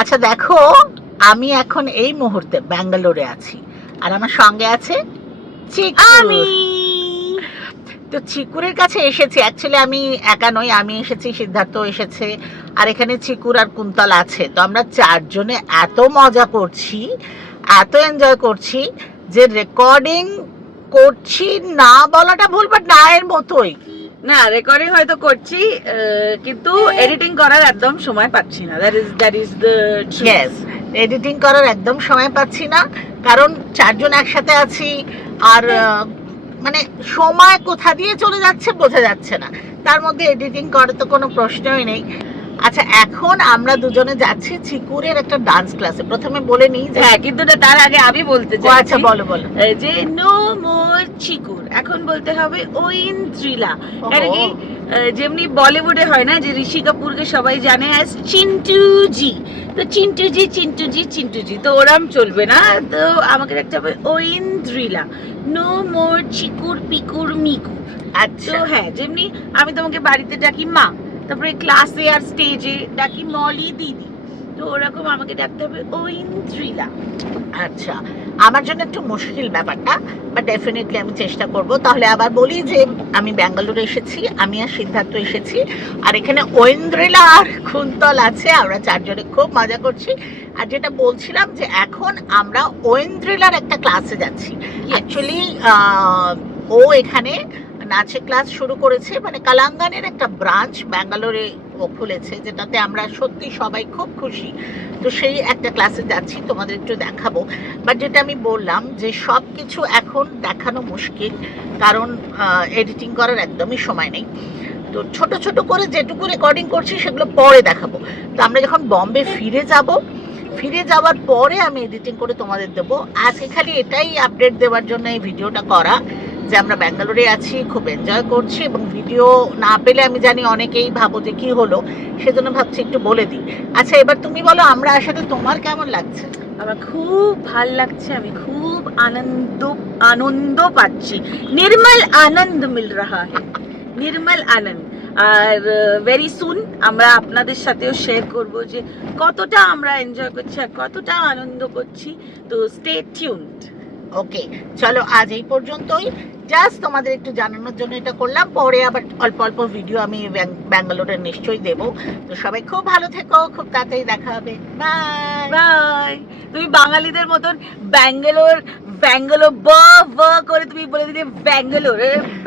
আচ্ছা দেখো, আমি এখন এই মুহূর্তে ব্যাঙ্গালোরে আছি, আর আমার সঙ্গে আছে আমি তো চিকুরের কাছে এসেছি। অ্যাকচুয়ালি আমি একা নই, আমি এসেছি, সিদ্ধার্থ এসেছে, আর এখানে চিকুর আর কুন্তল আছে। তো আমরা চারজনে এত মজা করছি, এত এনজয় করছি যে রেকর্ডিং করছি না বলাটা ভুল, বাট না এর মতোই। না, রেকর্ডিং হয়তো করছি, কিন্তু এডিটিং করার একদম সময় পাচ্ছি না। That is the yes, editing করার একদম সময় পাচ্ছি না, কারণ চারজন একসাথে আছি, আর মানে সময় কোথা দিয়ে চলে যাচ্ছে বোঝা যাচ্ছে না। তার মধ্যে এডিটিং করার তো কোনো প্রশ্নই নেই। আচ্ছা, এখন আমরা দুজনে যাচ্ছি চিকুরের একটা ডান্স ক্লাসে। প্রথমে বলে নিই যে হ্যাঁ, কিন্তু তার আগে আমি বলতে চাই। আচ্ছা বলো বলো। যে নো মোর চিকুর, এখন বলতে হবে ঐন্দ্রিলা। এটা কি যেমনি বলিউডে হয় না যে ঋষি কাপুরকে সবাই জানে অ্যাজ চিন্টু জি, তো চিন্টু জি চিন্টু জি চিন্টু জি, তো ওরম চলবে না। তো আমাকে রাখতে হবে ঐন্দ্রিলা, নো মোর চিকুর পিকুর মিকুর। আচ্ছা, তো হ্যাঁ, যেমনি আমি তোমাকে বাড়িতে ডাকি মা, তারপরে ক্লাসে আর স্টেজে ডাকি মলি দিদি, তো ওরকম আমাকে ডাকতে হবে ঐন্দ্রিলা। আচ্ছা, আমার জন্য একটু মুশকিল ব্যাপারটা, বাট ডেফিনেটলি আমি চেষ্টা করব। তাহলে আবার বলি যে আমি ব্যাঙ্গালোরে এসেছি, আমি আর সিদ্ধার্থ এসেছি, আর এখানে ঐন্দ্রিলা আর কুন্তল আছে। আমরা চারজনে খুব মজা করছি। আর যেটা বলছিলাম যে এখন আমরা ঐন্দ্রিলার একটা ক্লাসে যাচ্ছি। অ্যাকচুয়ালি ও এখানে নাচের ক্লাস শুরু করেছে, মানে কালাঙ্গানের একটা ব্রাঞ্চ ব্যাঙ্গালোরে ও খুলেছে, যেটাতে আমরা সত্যি সবাই খুব খুশি। তো সেই একটা ক্লাসে যাচ্ছি, তোমাদের একটু দেখাবো। বাট যেটা আমি বললাম যে সব কিছু এখন দেখানো মুশকিল, কারণ এডিটিং করার একদমই সময় নেই। তো ছোট ছোট করে যেটুকু রেকর্ডিং করছি সেগুলো পরে দেখাবো। তো আমরা যখন বম্বে ফিরে যাব, ফিরে যাওয়ার পরে আমি এডিটিং করে তোমাদের দেবো। আজকে খালি এটাই আপডেট দেওয়ার জন্য এই ভিডিওটা করা, যে আমরা ব্যাঙ্গালোরে আছি, খুব এনজয় করছি, এবং ভিডিও না পেলে আমি জানি অনেকেই ভাবো যে কি হলো, সেজন্য ভাবছি একটু বলে দিই। আচ্ছা, এবার তুমি বলো আমরা আসলে তোমার কেমন লাগছে? আমার খুব ভাল লাগছে, আমি খুব আনন্দ পাচ্ছি, নির্মল আনন্দ মিল রাহা হ্যায়, নির্মল আনন্দ। আর ভেরি সুন আমরা আপনাদের সাথেও শেয়ার করব যে কতটা আমরা এনজয় করছি আর কতটা আনন্দ করছি। তো স্টে টিউনড। ওকে, চলো আজ এই পর্যন্তই। জাস্ট তোমাদের একটু জানানোর জন্য এটা করলাম, পরে আবার অল্প অল্প ভিডিও আমি ব্যাঙ্গালোরের নিশ্চয়ই দেবো। তো সবাই খুব ভালো থেকো, খুব তাড়াতাড়ি দেখা হবে। Bye bye. তুমি বাঙালিদের মতন ব্যাঙ্গালোর ব্যাঙ্গালোর ব করে তুমি বলে দিলে ব্যাঙ্গালোর,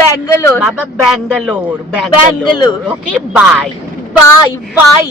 ব্যাঙ্গালোর বাবা, ব্যাঙ্গালোর ব্যাঙ্গালোর। ওকে, বাই বাই বাই।